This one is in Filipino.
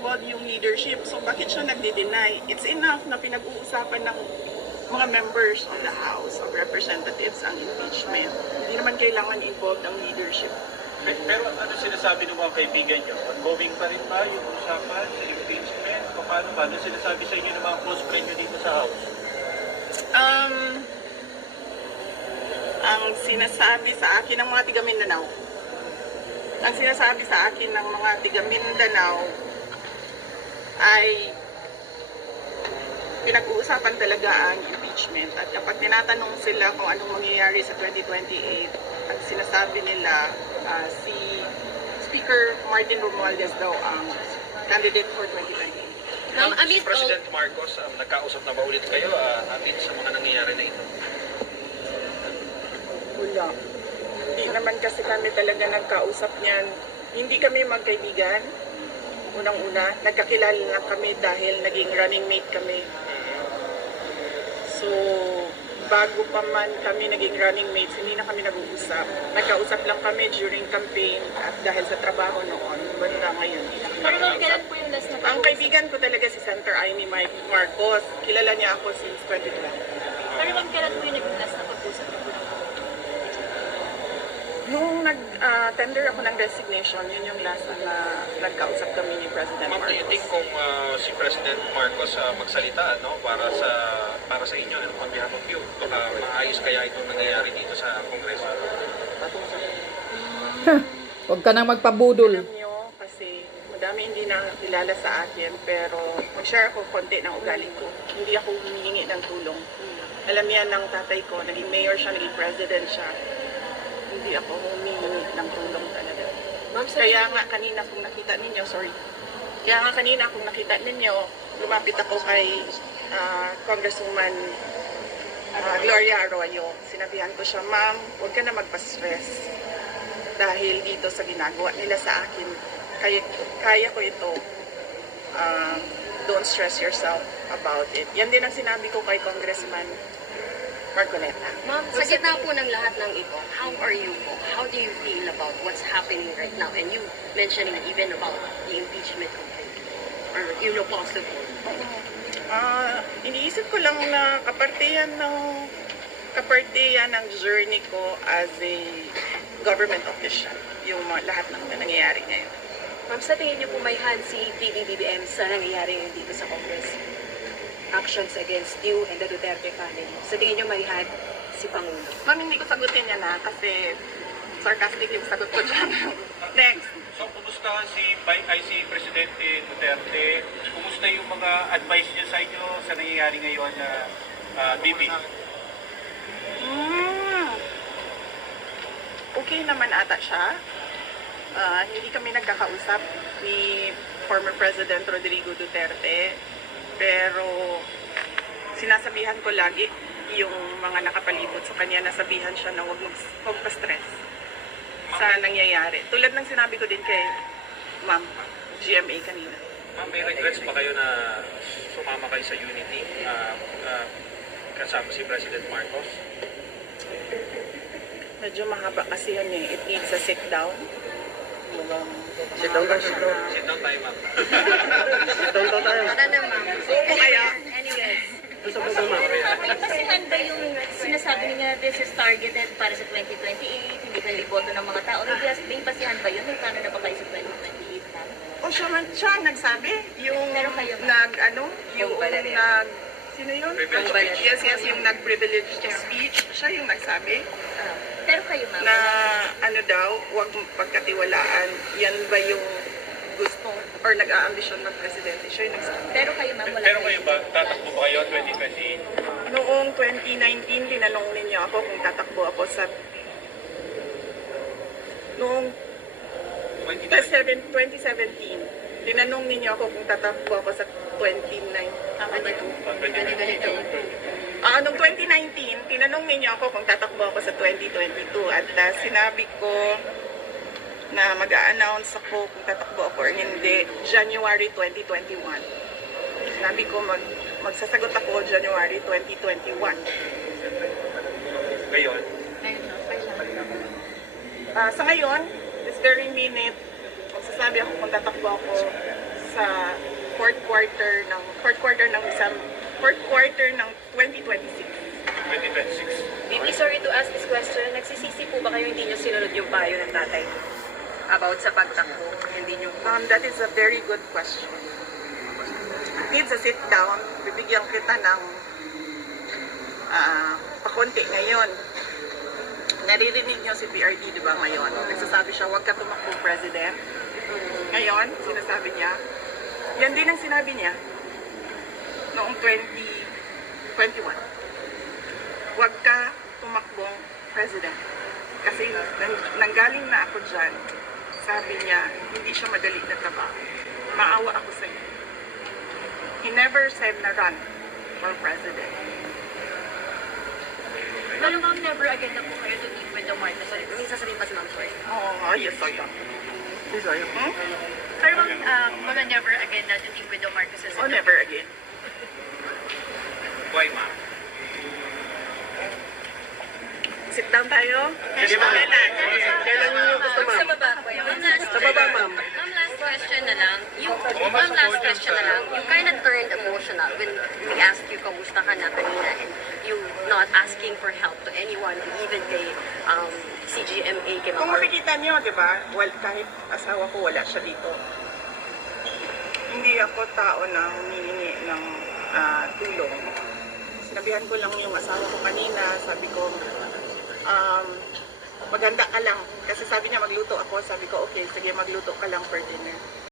involved yung leadership. So bakit siya nagde-deny? It's enough na pinag-uusapan ng mga members of the House of Representatives ang impeachment. Hindi naman kailangan involved ang leadership. Pero ano sinasabi ng mga kaibigan nyo? Ongoing pa rin ba yung usapan sa impeachment? Paano ba? Ano sinasabi sa inyo ng mga close friend nyo dito sa House? Ang sinasabi sa akin ng mga tiga Mindanao, ang sinasabi sa akin ng mga tiga Mindanao ay pinag-uusapan talaga ang impeachment. At kapag tinatanong sila kung anong mangyayari sa 2028, ang sinasabi nila si Speaker Martin Romualdez daw ang candidate for 2028. Si President Marcos, nagkausap na ba ulit kayo atin sa mga nangyayari na ito? Wala. Hindi naman kasi kami talaga nagkausap niyan. Hindi kami magkaibigan. Unang-una, nagkakilala lang kami dahil naging running mate kami. So, bago pa man kami naging running mates, hindi na kami nag-uusap. Nagkausap lang kami during campaign at dahil sa trabaho noon, banda ngayon. Pero kailan po yung last na Ang kaibigan ko talaga si Senator Amy Mike Marcos. Kilala niya ako since 2012. Pero kailan po yung nag-last na pag-usap niyo po ng Nung nag-tender ako ng resignation, yun yung last na nagkausap kami ni President Ma'am, do you think Marcos. kung si President Marcos magsalita para sa inyo and on behalf of you, baka maayos kaya itong nangyayari dito sa Kongreso? Huwag ka nang magpabudol. Alam nyo, kasi madami hindi na kilala sa akin, pero mag-share ako konti ng ugali ko. Hindi ako humihingi ng tulong. Alam yan ng tatay ko, naging mayor siya, naging president siya. Hindi ako humihingi ng tulong talaga. Kaya nga kanina kung nakita ninyo, lumapit ako kay Congresswoman Gloria Arroyo. Sinabihan ko siya, ma'am, huwag ka na magpa-stress. Dahil dito sa ginagawa nila sa akin, kaya ko ito. Don't stress yourself about it. Yan din ang sinabi ko kay Congressman Marcoleta. Ma'am, sa gitna po ng lahat ng ito, how are you po? How do you feel about what's happening right now? And you mentioning even about the impeachment complaint or possible. Iniisip ko lang na kapartiyan ng journey ko as a government official, yung lahat ng nangyayari ngayon. Ma'am, sa tingin niyo po may hand si PBBM sa nangyayari ngayon dito sa Congress? Actions against you and the Duterte family. Sa tingin niyo may hand si Pangulo? Ma'am, hindi ko sagutin yan kasi sarcastic yung sagot ko dyan. Next. So, kumusta si Presidente Duterte? Kumusta yung mga advice niya sa inyo sa nangyayari ngayon na Bibi? Okay naman ata siya. Hindi kami nagkakausap ni former President Rodrigo Duterte. Pero sinasabihan ko lagi yung mga nakapalibot sa kanya, nasabihan siya na huwag pa-stress sa nangyayari. Tulad ng sinabi ko din kay Ma'am GMA kanina. Ma'am, may regrets ba kayo na sumama kayo sa Unity kasama si President Marcos? Medyo mahaba kasi yan eh. It needs a sit down. Sit down tayo, ma'am. Para naman. Kaya, Anyways, May pasihan ba yung sinasabi niya this is targeted para sa 2028, hindi ka liboto ng mga tao? May pasihan ba yun? May plano na ba kayo sa 2028 na? o siya nagsabi, yung Pero kayo ba? sino yun? Privilege speech. Yes, yung nag-privilege speech, siya yung nagsabi Pero kayo ma'am, na huwag pagkatiwalaan, yan ba yung gusto or nag-aambisyon ng presidente, siya yung nagsabi. pero kayo ma'am, wala Pero kayo ba, tatakbo ba kayo 2028? Noong 2019, tinanong ninyo ako kung tatakbo ako sa noong 2017, tinanong ninyo ako kung tatakbo ako sa 2019. Noong 2019, tinanong ninyo ako kung tatakbo ako sa 2022 at sinabi ko na mag-a-announce ako kung tatakbo ako or hindi January 2021. Sinabi ko magsasagot ako January 2021. Ngayon? Sa ngayon, this very minute, magsasabi ako kung tatakbo ako sa fourth quarter ng 2026. 2026. VP, sorry to ask this question. Nagsisisi po ba kayo hindi nyo sinunod yung payo ng tatay mo about sa pagtakbo? Hindi nyo That is a very good question. Needs a sit down. Bibigyan kita ng pakunti ngayon. Naririnig niyo si PRD, di ba ngayon? Nagsasabi siya, huwag ka tumakbo president. Ngayon, sinasabi niya, yan din ang sinabi niya noong 2021. Huwag ka tumakbong president. Kasi nanggaling na ako dyan, sabi niya, hindi siya madali na trabaho. Maawa ako sa iyo. He never said na run for president. Pero ma'am, never again na po kayo to meet with the Marcos. Sorry, may sasabihin pa si ma'am, sorry. Oh, yes, I am. Hmm? Pero ma'am, mga never again na to meet with the Marcoses. Oh, never again. Why, ma'am? Sit down tayo. Kailan niyo gusto, ma'am? sa baba po yun. Ma'am, last question na lang. You kind of turned emotional when we asked you kamusta ka na kanina and you not asking for help to anyone, even kay CGMA, kay Kung Ma'am. makikita niyo, di ba, kahit asawa ko, wala siya dito. Hindi ako tao na humihingi ng tulong. Sinabihan ko lang yung asawa ko kanina, sabi ko, maganda ka lang. Kasi sabi niya magluto ako, sabi ko, okay, sige magluto ka lang for dinner.